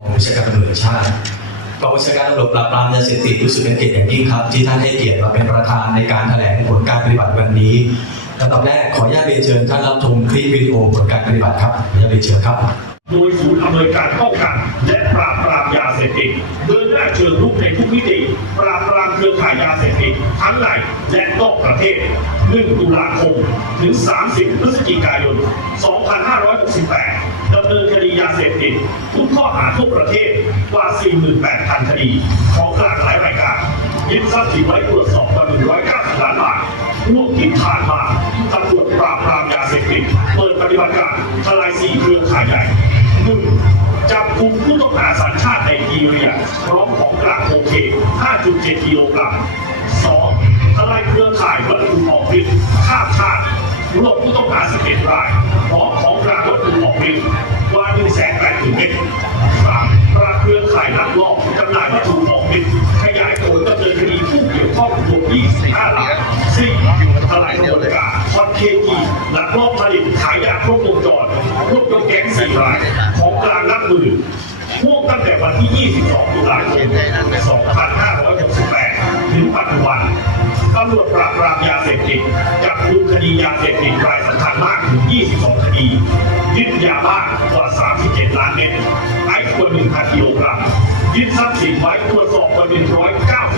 ของวิชาการตำรวจชาติกองวิชาการตำรวจปราบปรามยาเสพติดรู้สึกเป็นเกียรติอย่างยิ่งครับ ที่ท่านให้เกียรติมาเป็นประธานในการแถลงผลการปฏิบัติวันนี้ลำดับแรกขออนุญาตเรียนเชิญท่านรับชมคลิปวิดีโอผลการปฏิบัติครับขออนุญาตเรียนเชิญครับ โดยศูนย์อำนวยการป้องกันและปราบปรามยาเสพติดเดินหน้าเชิงรุกในทุกมิติปราบปราม เครือข่ายยาเสพติดทั้งในและนอกประเทศ 1 ตุลาคม ถึง 30 พฤศจิกายน 2568ดำเนินคดียาเสพติดทุกข้อหาทั่วประเทศกว่า 48,000 คดี ของกลางหลายรายการยึดทรัพย์สินไว้ตรวจสอบกว่า190 ล้านบาทร่วมกิจผ่านมาตำรวจปราบปรามยาเสพติดเปิดปฏิบัติการทลายสี่เครือข่ายใหญ่หนึ่ง จับกลุ่มผู้ต้องหาสัญชาติไนจีเรียพร้อมของกลางโคเคน 5.7 กิโลกรัมสองทลายเครือข่ายวัตถุออกฤทธิ์ข้ามชาติรวมผู้ต้องหา 11 รายพร้อมของกลางวัตถุออกฤทธิ์กว่า1แสนแปดถึงเม็ดสามปราบเครือข่ายลักลอบจำหน่ายวัตถุออกฤทธิ์ขยายผลดำเนินคดีผู้เกี่ยวข้องรวม25รายสี่ทลายกระบวนือพวงตั้งแต่วันที่ 22 ตุลาคม 2568 ถึงปัจจุบันตำรวจปราบปรามยาเสพติดจับกลุ่มคดียาเสพติดรายสำคัญมากถึง 22 คดี ยึดยาบ้ากว่า 37 ล้านเม็ดไอซ์กว่า 1,000 กิโลกรัมยึดทรัพย์สินไว้ตรวจสอบกว่า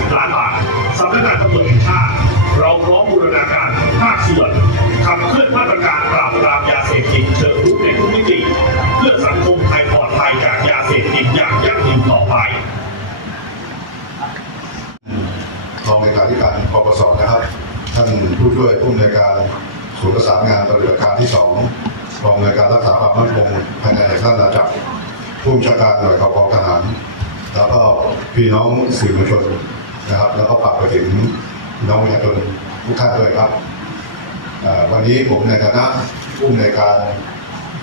190 ล้านบาทสำนักงานตำรวจแห่งชาติากยาเสพติดอย่างยั่งยืนต่อไปรองเลขาธิการปปสนะครับ ท่านผู้ช่วยผู้อำนวยการศูนย์ประสานงานปฏิบัติการที่สองรองอำนการรักษาความมั่นคงภายในแห่งราชอาณาจักรผู้บัญชาการหน่วยกองทหาร แล้วก็พี่น้องสื่อมวลชนนะครับ แล้วก็ฝากไปถึงน้องประชาชนทุกท่านด้วยครับ วันนี้ผมในฐานะผู้อำนการ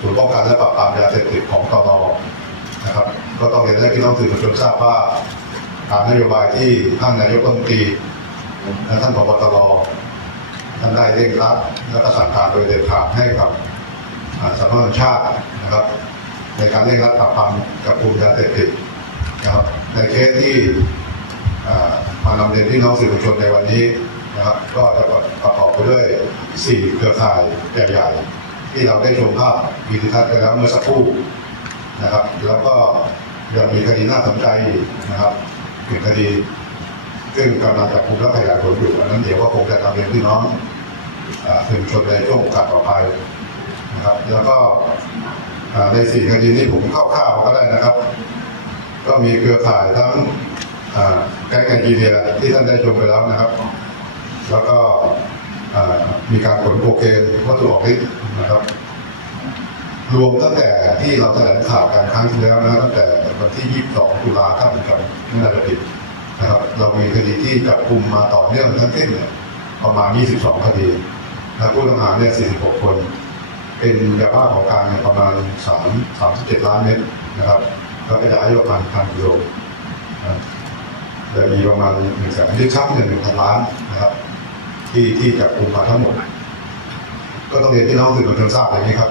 ศูนย์ป้องกันและปราบปรามยาเสพติดของตร นะครับ ก็ต้องเรียนให้พี่น้องสื่อมวลชนทราบว่าตามนโยบายที่ท่านนายกรัฐมนตรีและท่านผบตรท่านได้เร่งรัดและก็สั่งการโดยเด็ดขาดให้กับสำนักงานชาตินะครับ ในการเร่งรัดปราบปรามกับกลุ่มยาเสพติดนะครับในเคสที่อ่ามานำเรียนพี่น้องสื่อมวลชนในวันนี้นะครับก็จะประกอบไปด้วยสี่เครือข่ายใหญ่ๆที่เราได้ชมภาพวิดีทัศน์ไปแล้วเมื่อสักครู่ นะครับ แล้วก็ยังมีคดีน่าสนใจนะครับเป็นคดีซึ่งกำลังจับกุมและขยายผลอยู่อันนั้นเดี๋ยวก็คงจะนำเรียนพี่น้องอ่าถึงชนในช่วงโอกาสต่อไปนะครับ แล้วก็ในสี่คดีนี้ผมคร่าวๆก็ได้นะครับ ก็มีเครือข่ายทั้งอ่าแก๊งไนจีเรียที่ท่านได้ชมไปแล้วนะครับ แล้วก็มีการขนโคเคนวัตถุออกฤทธิ์นะครับ รวมตั้งแต่ที่เราแถลงข่าวกันครั้งที่แล้วนะตั้งแต่วันที่ 22 ตุลาถ้าผมจำไม่น่าจะผิดนะครับ เรามีคดีที่จับกลุ่มมาต่อเนื่องทั้งสิ้นประมาณ 22 คดีและผู้ต้องหาเนี่ย 46 คน เป็นยาบ้าของกลางประมาณ 3 37 ล้านเม็ดนะครับแล้วก็ยาไอซ์ประมาณพันกิโลนะครับแต่มีประมาณหนึ่งแสนที่ชักหนึ่งพันล้านนะครับ ที่ที่จับกลุ่มมาทั้งหมด ก็ต้องเรียนพี่น้องสื่อมวลชนทราบอย่างนี้ครับ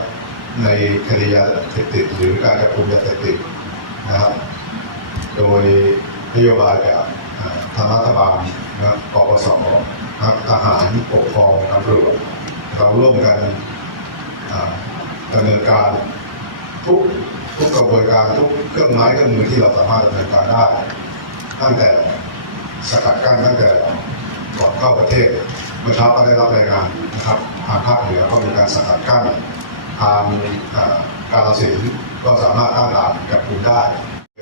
ในคดียาเสพติดหรือการจับกลุ่มยาเสพติดนะครับ โดยนโยบายจากทางรัฐบาลนะครับปปสนะครับทหารปกครองตำรวจเราร่วมกันดำเนินการทุกทุกกระบวนการทุกเครื่องไม้เครื่องมือที่เราสามารถดำเนินการได้ ตั้งแต่สกัดกั้นตั้งแต่ก่อนเข้าประเทศเมื่อเช้าก็ได้รับรายงานนะครับทางภาคเหนือก็มีการสกัดกั้น ทางกาลสินก็สามารถตั้งด่านจับกลุ่มได้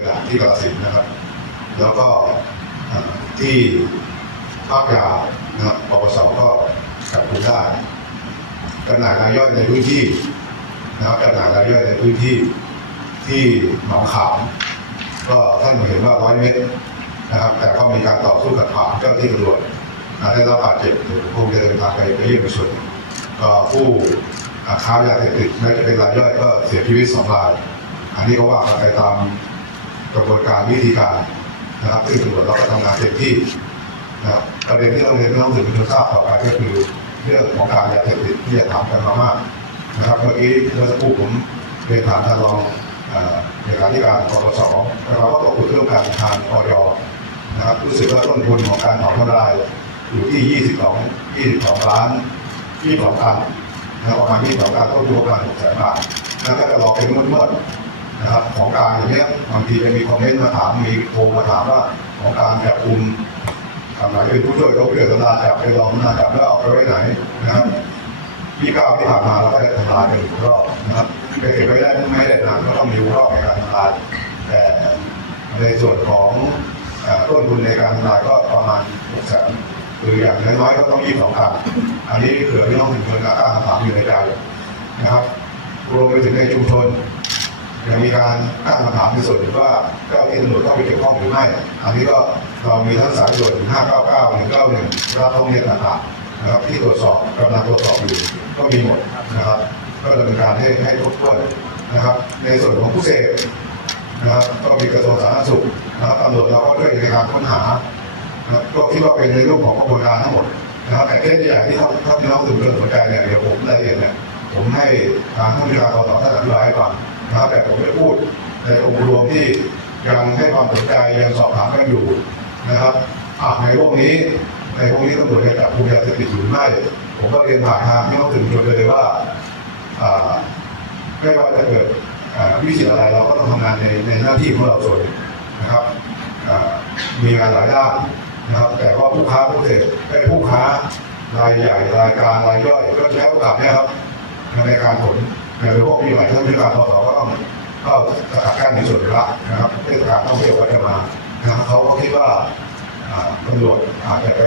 ด่านที่กาลสินนะครับ แล้วก็ที่ภาคยาวนะครับปปสก็จับกลุ่มได้จำหน่ายรายย่อยในพื้นที่นะครับจำหน่ายรายย่อยในพื้นที่ที่หนองขามก็ท่านเห็นว่าร้อยเมตรนะครับ แต่ก็มีการต่อสู้กับผ่านเจ้าหน้าที่ตำรวจได้รับบาดเจ็บคงจะเดินทางไปไปเยี่ยมในส่วนก็ผู้ ค้ายาเสพติดแม้จะเป็นรายย่อยก็เสียชีวิตสองราย อันนี้ก็ว่ากันไปตามกระบวนการวิธีการนะครับซึ่งตำรวจเราก็ทำงานเต็มที่นะครับประเด็นที่ต้องเรียนต้องถึงทราบต่อไปก็คือเรื่องของการยาเสพติดที่จะถามกันมามากนะครับเมื่อกี้เมื่อสักครู่ผมเรียนถามท่านรองเอ่อเลขาธิการปปสเราก็ต้องคุยเรื่องการทางออยนะครับรู้สึกว่าต้นทุนของการถอนทำลายอยู่ที่ 22 22 ล้าน22ตัน นะครับประมาณ22ตันต้นทุนประมาณ6แสนบาทแล้วก็จะรอเป็นงวดๆนะครับของการอย่างเนี้ยบางทีจะมีคอมเมนต์มาถามมีโทรมาถามว่าของการจับกลุ่มทำไหนเป็นผู้ช่วยเขาเพื่อตำราจับไปลองนาจับแล้วเอาไปไว้ไหนนะครับพี่ก้าวที่ผ่านมาเราก็ได้ทำลายไปอีกรอบนะครับไปเก็บไว้ได้ไม่ได้นานก็ต้องมีรอบในการทำลายแต่ในส่วนของต้นทุนในการทำลายก็ประมาณหกแสน คืออย่างน้อยๆก็ต้องยี่สองตันอันนี้เผื่อพี่น้องถึงคนกล้าคำถามอยู่ในใจนะครับรวมไปถึงในชุมชนยังมีการตั้งคำถามในส่วนว่าเจ้าหน้าที่ตำรวจเข้าไปเกี่ยวข้องหรือไม่ อันนี้ก็เรามีทั้งสายด่วน599 191รับร้องเรียนต่างๆนะครับที่ตรวจสอบกำลังตรวจสอบอยู่ก็มีหมดนะครับ ก็ดำเนินการให้ให้ครบถ้วนนะครับ ในส่วนของผู้เสพนะครับก็มีกระทรวงสาธารณสุขนะครับตำรวจเราก็ช่วยในการค้นหา นะครับก็คิดว่าเป็นในเรื่องของกระบวนการทั้งหมดนะครับแต่เคสใหญ่ที่ท่านท่านพี่น้องสื่อมวลชนสนใจเนี่ยเดี๋ยวผมรายละเอียดเนี่ยผมให้ทางท่านผู้การกสท่านอธิบายให้ฟังนะครับแต่ผมไม่พูดในองค์รวมที่ยังให้ความสนใจยังสอบถามกันอยู่นะครับอะในพวกนี้ในพวกนี้ตำรวจจะจับกลุ่มยาเสพติดหรือไม่ผมก็เรียนผ่านทางที่ต้องถึงจุดเลยว่าไม่ว่าจะเกิดวิกฤตอะไรเราก็ต้องทำงานในในหน้าที่ของเราส่วนนะครับมีงานหลายด้าน นะครับ แต่ว่าผู้ค้าผู้เสพได้ผู้ค้ารายใหญ่รายกลางรายย่อยก็ใช้โอกาสเนี้ครับในการผลในโดยเฉพาะปีใหม่ท่านผู้การพสก็ต้องเข้าสกัดกั้นในส่วนละนะครับเทศกาลท่องเที่ยวก็จะมานะครับเขาก็คิดว่าตำรวจอาจจะไป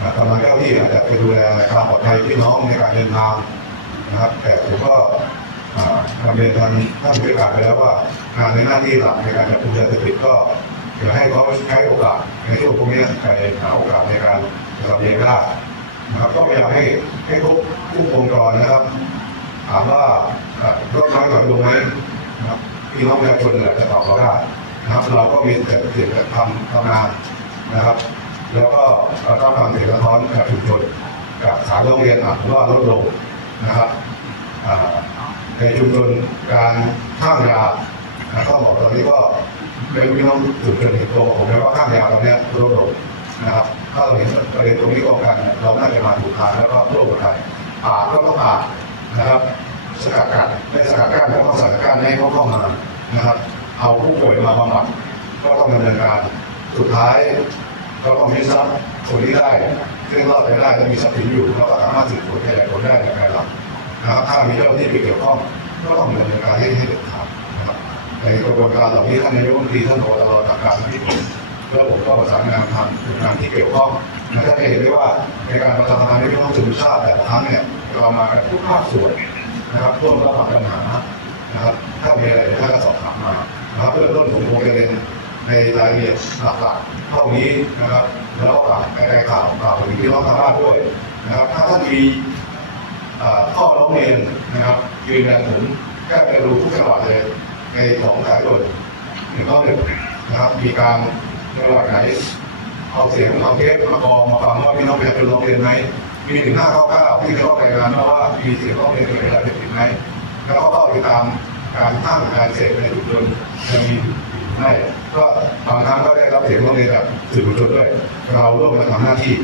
อ่ากำลังเจ้าที่อาจจะไปดูแลความปลอดภัยพี่น้องในการเดินทางนะครับ แต่ผมก็อ่านำเรียนทางท่านผู้การไปแล้วว่างานในหน้าที่หลักในการจับกุมยาเสพติดก็ อยากให้เขาใช้โอกาสในช่วงพวกนี้ไปหาโอกาสในการทำเองได้นะครับก็พยายามให้ให้ทุกทุกองค์กรนะครับ ถามว่าลดน้อยถอยลงไหมนะครับพี่น้องประชาชนจะตอบเราได้นะครับ เราก็มีแต่เพียงแต่ทำทำงานนะครับ แล้วก็ต้องทำเสียงสะท้อนกับชุมชนกับสานโรงเรียนอะผมว่าลดลงนะครับในชุมชนการข้ามยาอะก็บอกตอนนี้ก็ เป็นพี่น้องชุมชนเห็นตัวผมแล้วว่าข้ามยาวตอนเนี้ยลดลงนะครับถ้าเราเห็นประเด็นตรงนี้ตรงกัน เราน่าจะมาถูกทางแล้วก็ร่วมกันไปอ่าก็ต้องอ่านนะครับ สกัดกั้นไม่สกัดกั้นก็ต้องสกัดกั้นให้เขาเข้ามานะครับ เอาผู้ป่วยมาบำบัดก็ต้องดำเนินการสุดท้ายเราต้องมีทรัพย์คนนี้ได้ซึ่งรอดไปได้จะมีทรัพย์สินอยู่เราก็สามารถสืบสวนขยายผลได้ในภายหลังนะครับถ้ามีเจ้าหน้าที่ไปเกี่ยวข้องก็ต้องดำเนินการให้ให้เด็ดขาดนะครับ ในกระบวนการเหล่านี้ท่านนายกรัฐมนตรีท่านโอตลอดทำการที่ผมแล้วผมก็ประสานงานทางหน่วยงานที่เกี่ยวข้องนะท่านจะเห็นได้ว่าในการประชาสัมพันธ์ในพี่น้องสื่อชาติแต่ละครั้งเนี่ยเรามากันทุกภาคส่วนนะครับร่วมรับฟังปัญหานะครับถ้ามีอะไรท่านก็สอบถามมานะครับเริ่มต้นผมคงจะเรียนในรายละเอียดหลักๆเท่านี้นะครับแล้วก็ฝากกระจายข่าวข่าวไปถึงพี่น้องทางบ้านด้วยนะครับถ้าท่านมีข้อร้องเรียนนะครับยืนยันผมแก้ไปดูทุกจังหวัดเลย ในของสายด่วนหนึ่งข้อหนึ่งนะครับ มีการจังหวัดไหนเอาเสียงเอาเทปมากองมาฟังว่าพี่น้องประชาชนร้องเรียนไหมมีถึงห้าข้อเก้าที่จะต้องรายงานว่ามีเสียงร้องเรียนเกี่ยวกับยาเสพติดไหมแล้วก็ต้องติดตามการตั้งการเสพในชุมชนจะมีไม่ก็บางครั้งก็ได้รับเสียงร้องเรียนจากสื่อมวลชนด้วย เราร่วมกันทำหน้าที่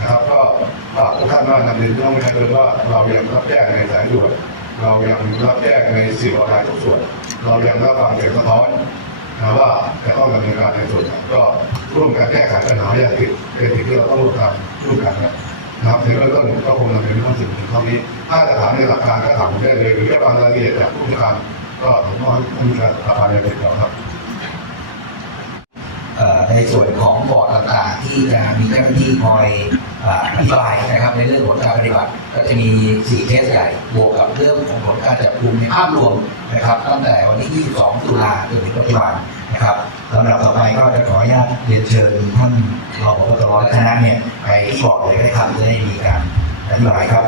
นะครับ ก็ฝากทุกท่านว่านำเรียนน้องประชาชนว่าเรายังรับแจ้งในสายด่วน เรายังรับแจ้งในสื่อออนไลน์ทุกส่วน เรายังรับฟังเสียงสะท้อนนะว่าจะต้องดำเนินการในส่วนไหนก็ร่วมกันแก้ไขปัญหายาเสพติดเป็นสิ่งที่เราต้องร่วมกันร่วมกันนะครับในเบื้องต้นก็คงดำเนินเรื่องสิ่งถึงเท่านี้ ถ้าจะถามในหลักการก็ถามได้เลยหรือจะฟังรายละเอียดจากผู้จัดการก็ผมก็ให้ผู้จัดการสภายาเสพติดครับในส่วนของบอร์ดต่างๆ ที่จะมีเจ้าหน้าที่คอย อธิบายนะครับในเรื่องของการปฏิบัติ ก็จะมี4เคสใหญ่บวกกับเรื่องของผลการจับกลุ่มในภาพรวมนะครับ ตั้งแต่วันที่ 22 ตุลาจนถึงปัจจุบันนะครับลำดับต่อไปก็จะขออนุญาตเรียนเชิญท่านรองพบตรและคณะเนี่ยไปที่บอกเลยได้ครับจะได้มีการอธิบายครับ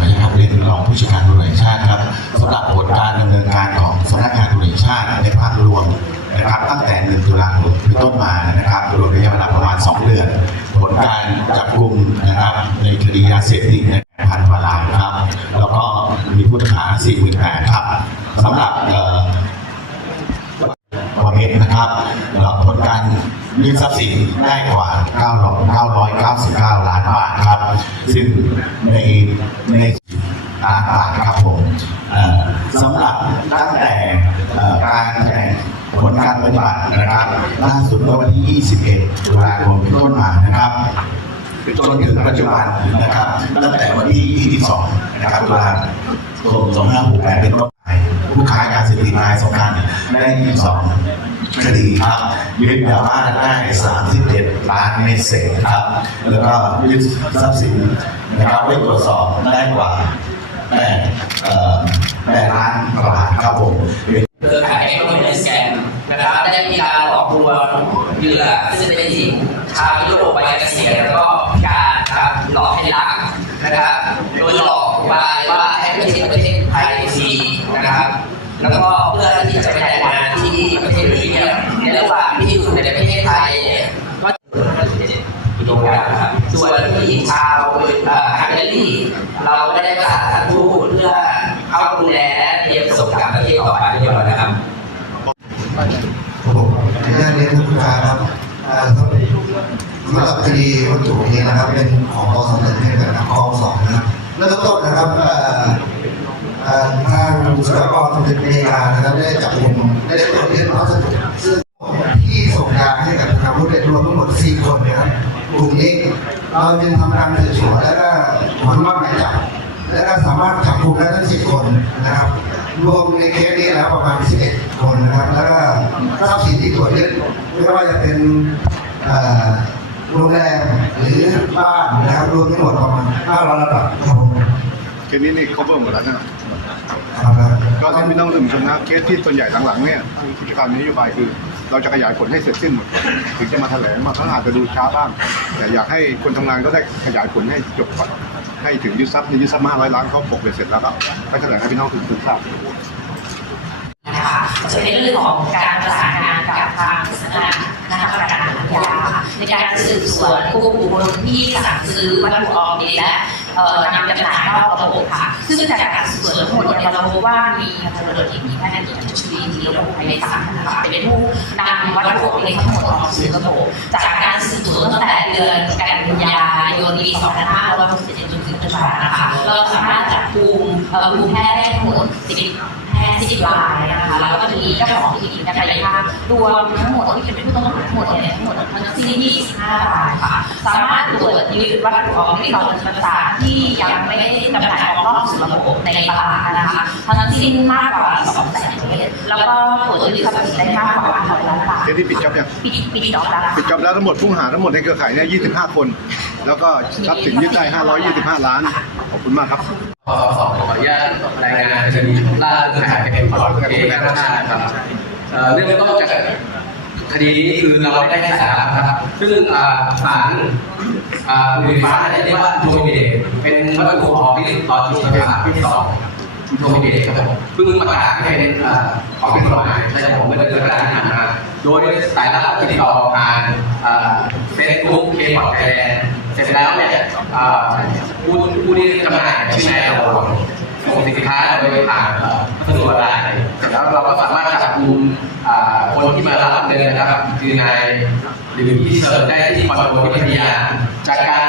นะครับเรียนรองผู้จัดการตำรวจชาติครับสำหรับผลการดำเนินการของสำนักงานตำรวจชาติในภาพรวม นะครับตั้งแต่ 1 ตุลาคมเป็นต้นมานะครับรวมระยะเวลาประมาณ 2 เดือน ผลการจับกลุ่มนะครับในคดียาเสพติดในพันวารายครับ แล้วก็มีผู้ต้องหา 48ครับสำหรับเอ่อประเภทนะครับเอ่อผลการยึดทรัพย์สินได้กว่า 999 ล้านบาทครับ ซึ่งในใน ล้านบาทครับผมสำหรับตั้งแต่การแถลงผลการปฏิบัตินะครับล่าสุดเมื่อวันที่ 21 ตุลาคมเป็นต้นมานะครับจนถึงปัจจุบันนะครับ ตั้งแต่วันที่ 22 นะครับตุลาคม2568 เป็นต้นไปผู้ค้ายาเสพติดรายสำคัญได้ 22 คดีครับยึดยาบ้าได้ 37 ล้านเม็ดเศษครับ แล้วก็ยึดทรัพย์สินนะครับไว้ตรวจสอบได้กว่า 8เอ่อ8ล้านกว่าบาทครับผมเครือข่ายเอ็กโนมิสแกนนะครับได้มีการหลอกลวงเหยื่อซึ่งเป็นหญิงชาวยุโรปวัยเกษียณแล้วก็พิการนะครับหลอกให้รักนะครับโดยหลอกวาว่าให้ไปเที่ยวประเทศไทยฟรีนะครับแล้วก็เพื่อที่จะไปแต่งงานที่ประเทศนี้เนี่ยในระหว่างที่อยู่ในประเทศไทยเนี่ยก็อยู่ตรงกางครับส่วนผู้หญิงชาว ผมขออนุญาตเรียนท่านผู้การครับสำหรับคดีวัตถุนี้นะครับ เป็นของปสหนึ่งให้กับคลองสองนะครับเริ่มต้นนะครับทางสุรกรสมเด็จพระยานะครับได้จับกลุ่มได้ตรวจยึดวัสดุซึ่งที่ส่งยาให้กับทางผู้เด็รวมทั้งหมดสี่คนนะครับกลุ่มนี้เราจึงทำการสืบสวนแล้วก็ผลว่าหมายจับและก็สามารถจับกลุ่มได้ทั้งสิบคนนะครับ รวมในเคสนี้แล้วประมาณ 11 คนนะครับ แล้วก็ทรัพย์สินที่ตรวจยึดไม่ว่าจะเป็นเอ่อโรงแรมหรือบ้านนะครับรวมทั้งหมดประมาณ500ระดับครับผมเคสนี้นี่ cover หมดแล้วนะครับก็ท่านพี่น้องสื่อมวลชนนะเคสที่ส่วนใหญ่หลังๆเนี่ยทางผู้จัดการมีนโยบายคือ เราจะขยายผลให้เสร็จสิ้นหมดถึงจะมาแถลงมาเขาอาจจะดูช้าบ้าง แต่อยากให้คนทำงานก็ได้ขยายผลให้จบก่อน ให้ถึงยึดทรัพย์ในยึดทรัพย์มาร้อยล้านเขาปกเสร็จแล้วก็ไปแถลงให้พี่น้องสื่อมวลชนทราบนะคะจะเป็นเรื่องของการประสานงานกับทางสำนักงานคณะกรรมการอาหารยาในการสืบสวนควบคุมคนที่สั่งซื้อวัตถุออมและนำจำหน่ายนอกระบบค่ะ ซึ่งจากการสืบสวนทั้งหมดเนี่ยเราพบว่ามีพันตำรวจเอกหญิงท่านหนึ่งชื่อชุลีที่ระบบในศาลนะคะเป็นผู้นำวัตถุออมทั้งหมดออกสู่ระบบจากการสืบสวนตั้งแต่เดือนกันยายนปี2567จนถึง ปัจจุบันะคะเราสามารถจับกลุ่มเอ่อกลุ่มแพทย์ได้ทั้งหมด10 พทย์สิบรายนะคะแล้วก็จะมีเจ้าของคลินิกกายภาพรวมทั้งหมดที่เป็นผู้ต้องหาทั้งหมดเนี่ยทั้งหมดทั้งสิ้น25รายค่ะสามารถตรวจยึดวัตถุของที่เราประสานที่ยังไม่ได้จำหน่ายออกนอกสู่ระบบในตลาดนะคะทั้งสิ้นมากกว่า2แสนเมตรแล้วก็ตรวจยึดทรัพย์สินได้มากกว่า100ล้านบาทเคสที่ปิดจ็อบยังปิดปิดดอกแล้วปิดจ็อบแล้วทั้งหมดผู้ต้องหาทั้งหมดในเครือข่ายเนี่ย25คน แล้วก็ทรัพย์สินยึดได้525ล้านขอบคุณมากครับข อขอขออนุญาตรายงานคดีล่าเครือข่ายเป็นของเอกราชนะครับเรื่องต้นจากคดีนี้คือเราได้ให้สารครับ ซึ่งอ่าศาลอ่าบุรีฟ้าเรียกว่าโทมิเดตเป็นวัตถุออกที่ตอนที่สามที่สองโทมิเดตครับผมเพิ่งประกาศให้เป็นของเป็นกฎหมายใช่ผมเมื่อเดือนกรกฎาคมโดยสายลับติดต่อผ่านเฟซบุ๊กเคปอร์ตไทยแลนด์ เสร็จแล้วเนี่ยผู้ผู้ที่จำหน่ายชื่อนายเราหวังส่งสินค้าโดยผ่านเอ่อพัสดุออนไลน์เสร็จแล้วเราก็สามารถจับกลุ่มคนที่มารับเงินนะครับคือนายหรือที่เสิร์ฟได้ที่คอนโดที่พัทยาจากการ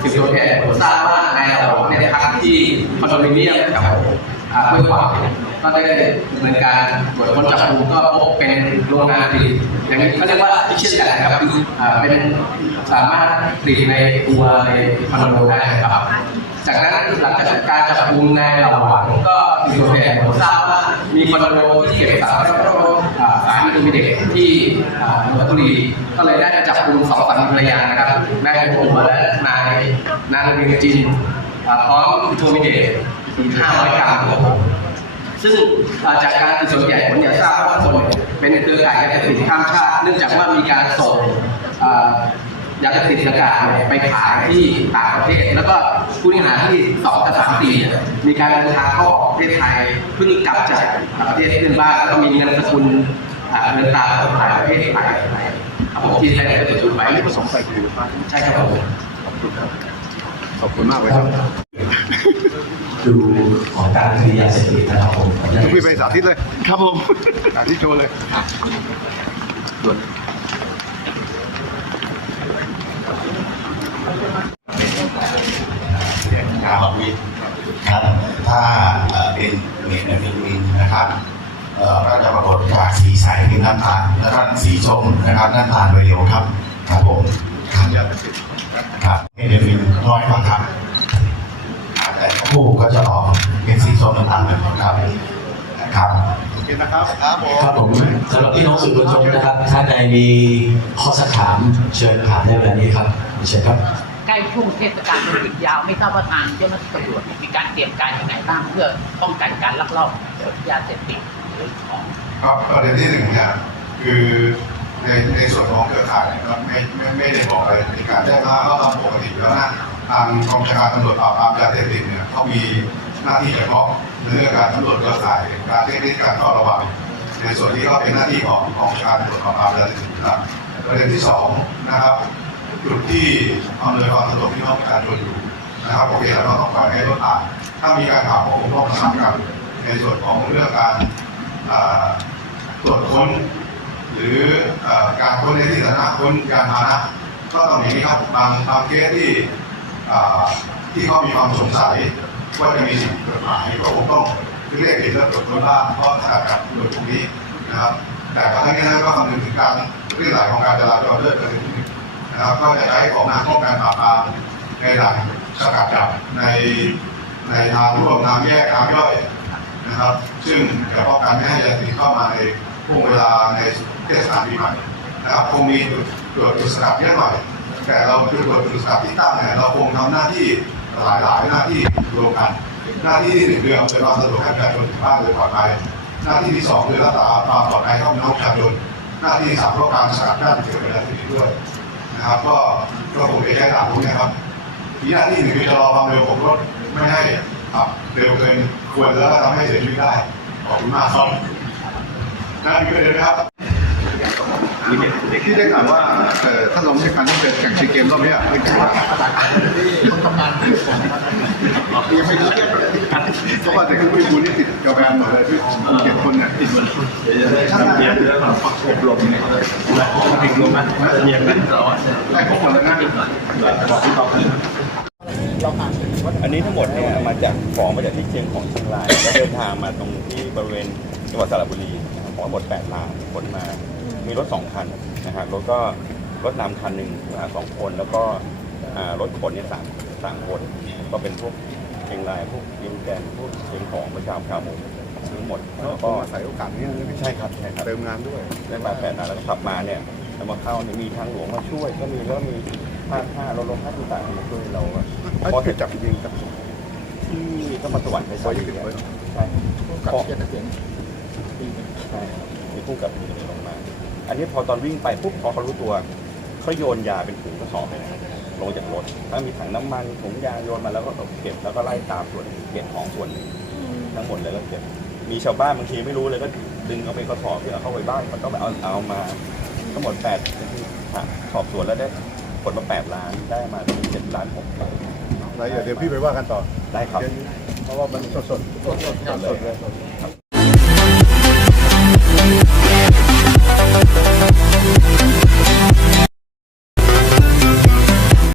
สืบสวนขยายผลทราบว่านายเราเนี่ยพักที่คอนโดมิเนียมแถวอ่าห้วยขวาง ก็ได้ดำเนินการตรวจค้นจับกลุ่มก็พบเป็นโรงงานผลิตอย่างนี้เขาเรียกว่าพิเชษกันนะครับคือเป็นสามารถผลิตในตัวในคอนโดได้ครับ จากนั้นหลังจากการจับกลุ่มในระหว่างก็มีตัวแทนผมทราบว่ามีคอนโดที่เก็บสารพัดโรคอ่าสารมีเด็กที่อ่านนทบุรีก็เลยได้จับกลุ่มสองสามีภรรยานะครับนายโอและนายนางเรียงจินพร้อมโทมิเดต500กรัมครับผม ซึ่งจากการสืบสวนขยายผลเนี่ยทราบว่าคนเนี่ยเป็นเครือข่ายยาเสพติดข้ามชาติ เนื่องจากว่ามีการส่งยาเสพติดต่ายไปขายที่ต่างประเทศ แล้วก็ผู้ต้องหาที่สองกับสามปีมีการเดินทางเข้าออกประเทศไทยเพิ่งกลับจากประเทศเพื่อนบ้านแล้วก็มีเงินสกุลเงินตราหลายประเทศหลายครับผมที่ได้ไปตรวจสอบไปไม่ผสมไปคือใช่ครับผมขอบคุณมากเลยครับ ดูของการคดียาเสพติดนะครับผมพี่ไปสาธิตเลย ครับผมสาธิตโชว์เลยครับครับถ้าเอ่อเป็นเมทแอมเฟตามีนนะครับเอ่อก็จะปรากฏจากสีใสเป็นน้ำตาลแล้วก็สีส้มนะครับน้ำตาลโดยเร็วครับ ครับผมครับครับเมทแอมเฟตามีนน้อยกว่าครับ แต่คู่ก็จะออกเป็นสีส้มน้ำตาลแบบนี้ครับครับครับผมสำหรับพี่น้องสื่อมวลชนนะครับท่านใดมีข้อสักถามเชิญถามได้แบบนี้ครับเชิญครับใกล้ช่วงเทศกาลวันหยุดยาวไม่ทราบว่าทางเจ้าหน้าที่ตำรวจมีการเตรียมการยังไงบ้างเพื่อป้องกันการลักลอบขนยาเสพติดหรือของครับประเด็นที่หนึ่งเนี่ยคือในในส่วนของเครือข่ายเนี่ยก็ไม่ไม่ไม่ได้บอกอะไรในการแจ้งว่าก็ตามปกติอยู่แล้วนะ ทางกองบัญชาการตำรวจปราบปรามยาเสพติดเนี่ยเขามีหน้าที่เฉพาะในเรื่องการตำรวจเครือข่ายการเทคนิคการเฝ้าระวัง ในส่วนนี้ก็เป็นหน้าที่ของกองบัญชาการตำรวจปราบปรามยาเสพติดนะครับประเด็นที่สองนะครับจุดที่อำนวยความสะดวกพี่น้องประชาชนอยู่นะครับโอเคเราต้องปล่อยให้รถผ่านถ้ามีการถามของผมก็ประสานกันในส่วนของเรื่องการตรวจค้น หรือการค้นในที่สาธารณะค้นยานพาหนะก็ต้องอย่างนี้ครับบางบางเคสที่ ที่เขามีความสงสัยว่าจะมีสิ่งผิดกฎหมายก็คงต้องเรียกเหตุและตรวจค้นบ้างเพราะขนาดกับหน่วยพวกนี้นะครับ แต่ก็ทั้งนี้นั้นก็คำนึงถึงการเรื่องหลของการจราจรเลือดประเด็นที่หนึ่งนะครับก็จะใช้ของนางป้องกันปราบปรามในหลังสกัดจับในในทางร่วมทางแยกทางย่อยนะครับ ซึ่งจะป้องกันไม่ให้ยาเสพติดเข้ามาในช่วงเวลาในเทศกาลปีใหม่นะครับคงมีจุดตรวจจุดสกัดเยอะหน่อย แต่เราจุดตรวจจุดสกัดที่ตั้งเนี่ยเราคงทำหน้าที่หลายๆหน้าที่รวมกัน หน้าที่ที่หนึ่งคืออำนวยความสะดวกให้ประชาชนถึงบ้านโดยปลอดภัยหน้าที่ที่สองคือรักษาความปลอดภัยของน้องประชาชนหน้าที่สามก็การสกัดกั้นเกี่ยวกับยาเสพติดด้วยนะครับ ก็ก็คงจะใช้หลักพวกนี้ครับอีหน้าที่หนึ่งคือจะรอความเร็วของรถไม่ให้ขับเร็วเกินควรแล้วก็ทำให้เสียชีวิตได้ขอบคุณมากครับน่ามีประเด็นไหมครับ ที่ได้ข่าวว่าเอ่อท่านรองผู้จัดการที่เป็นแข่งซีเกมรอบนี้ยเป็นการคนทำงานยังไม่รู้เพราะว่าแต่คือพี่บูนี่ติดกับแบรนด์หมดเลยพี่เจ็ดคนเนี่ยติดหมดเดี๋ยวเดี๋ยวเดี๋ยวอบรมเนี่ยติดรวมมันเรียนกันได้ครบหมดแล้วนะบอกพี่ต่ออันนี้ทั้งหมดเนี่ยมาจากของมาจากที่เชียงของเชียงรายแล้วเดินทางมาตรงที่บริเวณจังหวัดสระบุรีนะครับของหมด8ล้านขนมา มีรถ2คันนะฮะรถก็รถนำคันหนึ่งมาสองคนแล้วก็อ่ารถขนเนี่ยสามสามคน ก็เป็นพวกเชียงรายพวกเชียงแกนพวกเชียงของประชามชาวหมูทั้งหมดแล้วก็ใส่โอกาสนี้ไม่ใช่ครับใช่ครับเติมงานด้วยได้มาแปดนานแล้วก็ขับมาเนี่ยแล้วมาเข้าเนี่ยมีทางหลวงมาช่วย ก็มีแล้วมีภาคห้าเราลงภาคต่างๆมาช่วยเราอะพอคือจับจริงครับที่ก็มาสวรรค์ในขซออยยืเดีนยวไว้ใช่กับเชียร์เสียงใช่มีคู่กับมีลงมา อันนี้พอตอนวิ่งไปปุ๊บพอเขารู้ตัวเขาโยนยาเป็นถุงกระสอบไปนะลงจากรถถ้ามีถังน้ำมันถุงยาโยนมาแล้วก็เก็บแล้วก็ไล่ตามส่วนเก็บของส่วนหนึ่งทั้งหมดเลยก็เก็บมีชาวบ้านบางทีไม่รู้เลยก็ดึงเอาไปกระสอบเพื่อเอาเข้าไปบ้านมันก็แบบเอาเอามาทั้งหมดแปดสอบสวนแล้วได้ผลมาแปดล้านได้มาเป็นเจ็ดล้านหกรายละเอียดเดี๋ยวพี่ไปว่ากันต่อได้ครับเพราะว่ามันสดๆสดๆงานสดเลย Thank